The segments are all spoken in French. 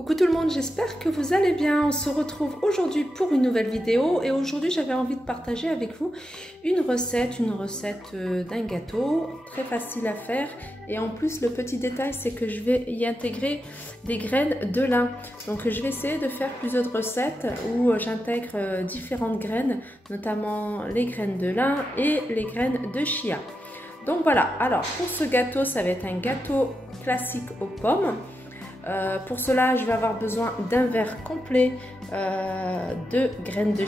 Coucou tout le monde, j'espère que vous allez bien. On se retrouve aujourd'hui pour une nouvelle vidéo et aujourd'hui j'avais envie de partager avec vous une recette d'un gâteau très facile à faire et en plus le petit détail c'est que je vais y intégrer des graines de lin. Donc je vais essayer de faire plusieurs recettes où j'intègre différentes graines, notamment les graines de lin et les graines de chia. Donc voilà, alors pour ce gâteau ça va être un gâteau classique aux pommes. Pour cela, je vais avoir besoin d'un verre complet de graines de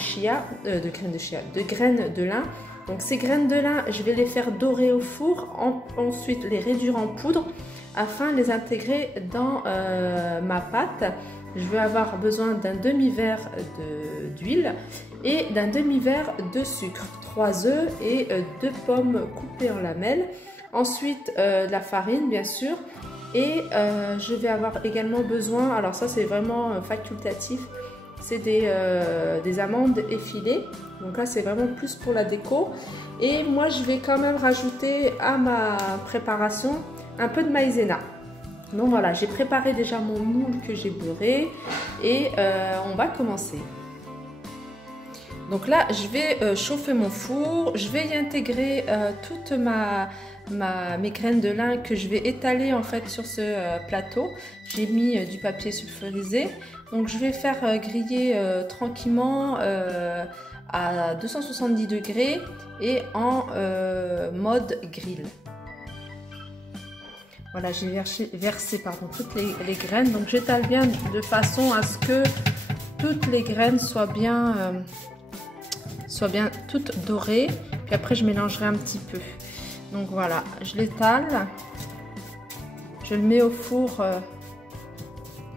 graines de lin. Donc ces graines de lin, je vais les faire dorer au four, ensuite les réduire en poudre afin de les intégrer dans ma pâte. Je vais avoir besoin d'un demi-verre d'huile et d'un demi-verre de sucre, 3 œufs et 2 pommes coupées en lamelles. Ensuite, de la farine bien sûr. Et je vais avoir également besoin, alors ça c'est vraiment facultatif, c'est des amandes effilées. Donc là c'est vraiment plus pour la déco. Et moi je vais quand même rajouter à ma préparation un peu de maïzena. Donc voilà, j'ai préparé déjà mon moule que j'ai beurré et on va commencer. Donc là je vais chauffer mon four, je vais y intégrer toute mes graines de lin que je vais étaler en fait sur ce plateau. J'ai mis du papier sulfurisé, donc je vais faire griller tranquillement à 270 degrés et en mode grill. Voilà, j'ai versé toutes les graines, donc j'étale bien de façon à ce que toutes les graines soient bien toutes dorées, puis après je mélangerai un petit peu. Donc voilà, je l'étale, je le mets au four,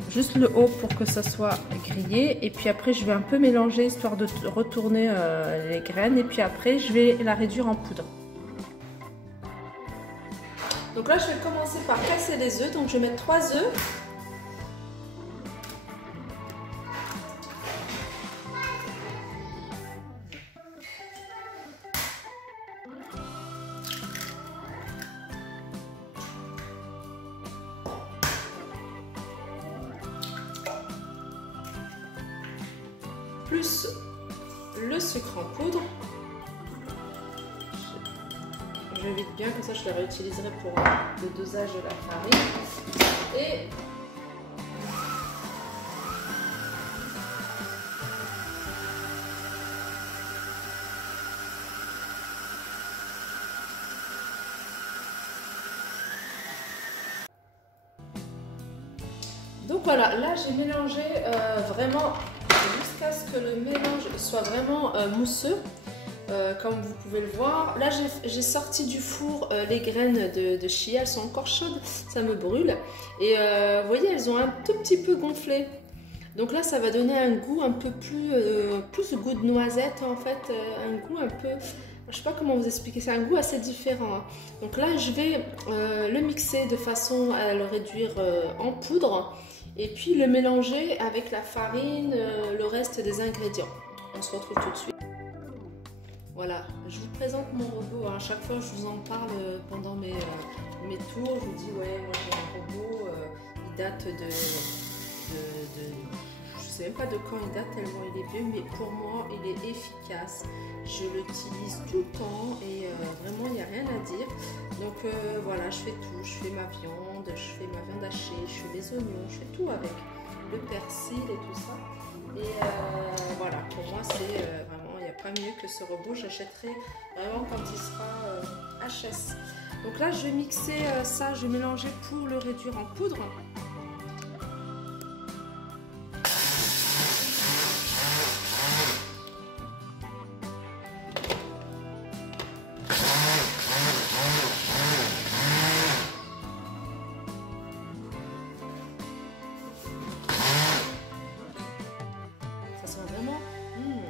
juste le haut pour que ça soit grillé. Et puis après, je vais un peu mélanger histoire de retourner les graines. Et puis après, je vais la réduire en poudre. Donc là, je vais commencer par casser les œufs. Donc je vais mettre 3 œufs. Plus le sucre en poudre. Je vide bien, comme ça je le réutiliserai pour le dosage de la farine. Et donc voilà, là j'ai mélangé vraiment jusqu'à ce que le mélange soit vraiment mousseux, comme vous pouvez le voir. Là j'ai sorti du four les graines de chia, elles sont encore chaudes, ça me brûle. Et vous voyez, elles ont un tout petit peu gonflé. Donc là ça va donner un goût un peu plus goût de noisette en fait, un goût un peu, je sais pas comment vous expliquer, c'est un goût assez différent. Donc là je vais le mixer de façon à le réduire en poudre. Et puis le mélanger avec la farine, le reste des ingrédients. On se retrouve tout de suite. Voilà, je vous présente mon robot. À chaque fois, je vous en parle pendant mes tours. Je vous dis, ouais, moi j'ai un robot, il date je sais même pas de quand il date tellement il est vieux, mais pour moi, il est efficace. Je l'utilise tout le temps et vraiment, il n'y a rien à dire. Donc voilà, je fais tout. Je fais ma viande, je fais ma viande hachée, je fais les oignons, je fais tout avec le persil et tout ça. Et voilà, pour moi, c'est vraiment, il n'y a pas mieux que ce robot. J'achèterai vraiment quand il sera HS. Donc là, je vais mixer ça, je vais mélanger pour le réduire en poudre.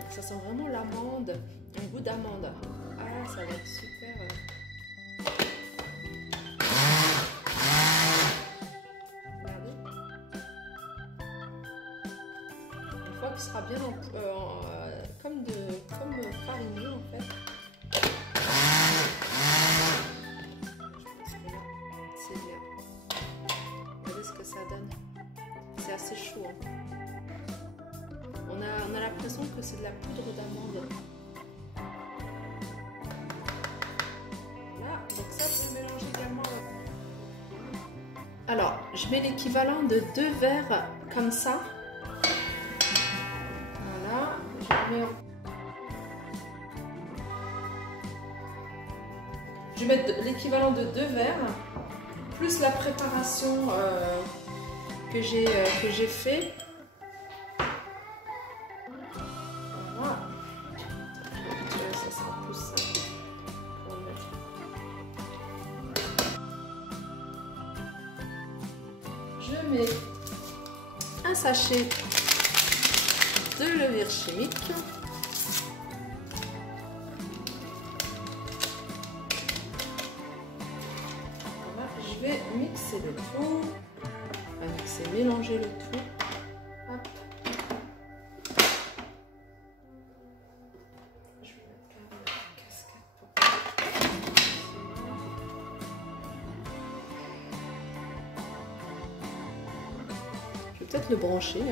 Ça sent vraiment l'amande, un goût d'amande. Ah, ça va être super. Regardez. Une fois qu'il sera bien comme farineux en fait. Je pense que là, c'est bien. Regardez ce que ça donne. c'est assez chaud. Hein. On a l'impression que c'est de la poudre d'amande. Voilà, donc ça je vais mélanger également. Alors, je mets l'équivalent de 2 verres comme ça. Voilà, je vais mettre l'équivalent de 2 verres, plus la préparation que j'ai fait. Voilà. Ça sera plus simple pour mettre. Je mets un sachet de levure chimique. Voilà, je vais mixer le tout. Mélanger le tout. Hop. Je vais mettre la casquette pour... Je vais peut-être le brancher.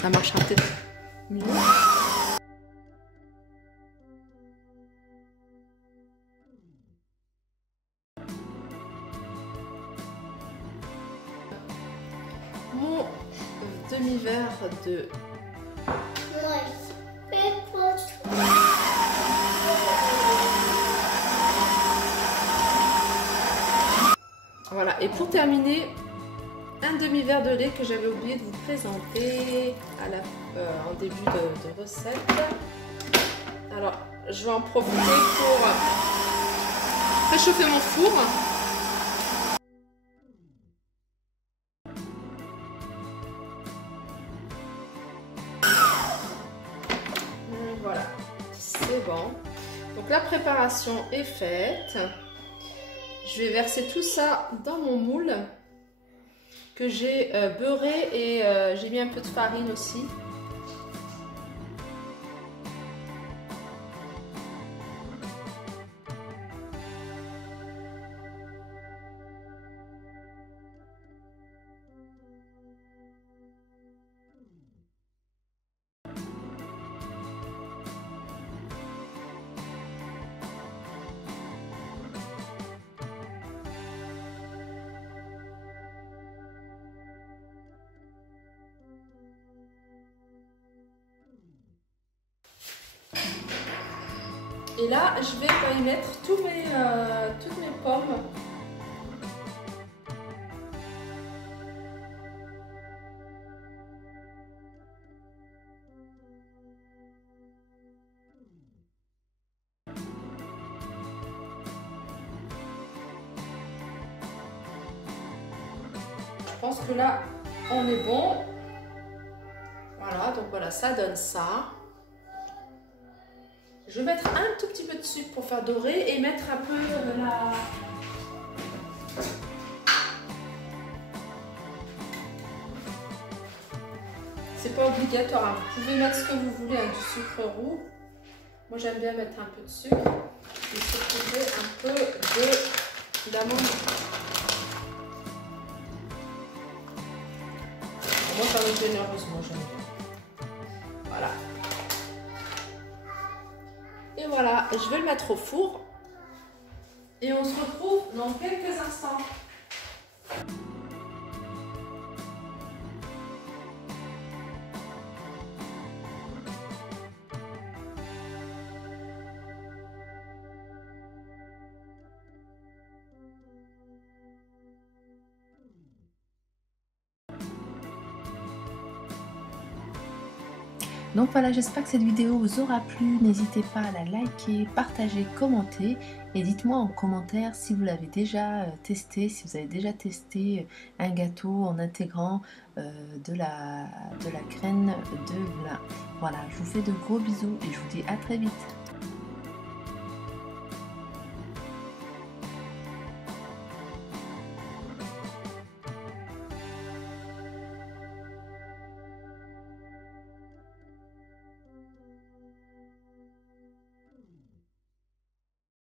Ça marchera peut-être mieux. Mon demi-verre de... Voilà, et pour terminer, un demi-verre de lait que j'avais oublié de vous présenter en début de recette. Alors, je vais en profiter pour réchauffer mon four. Voilà, c'est bon. Donc la préparation est faite. Je vais verser tout ça dans mon moule que j'ai beurré et j'ai mis un peu de farine aussi. Et là, je vais y mettre toutes mes pommes. Je pense que là, on est bon. Voilà, donc voilà, ça donne ça. Je vais mettre un tout petit peu de sucre pour faire dorer et mettre un peu de la... C'est pas obligatoire, hein. Vous pouvez mettre ce que vous voulez, hein, du sucre roux. Moi j'aime bien mettre un peu de sucre. Et saupoudrer un peu d'amande. Moi ça va généreusement, j'aime bien. Voilà. Et voilà, je vais le mettre au four et on se retrouve dans quelques instants. Donc voilà, j'espère que cette vidéo vous aura plu. N'hésitez pas à la liker, partager, commenter. Et dites-moi en commentaire si vous l'avez déjà testé, si vous avez déjà testé un gâteau en intégrant de la graine de lin. Voilà, je vous fais de gros bisous et je vous dis à très vite.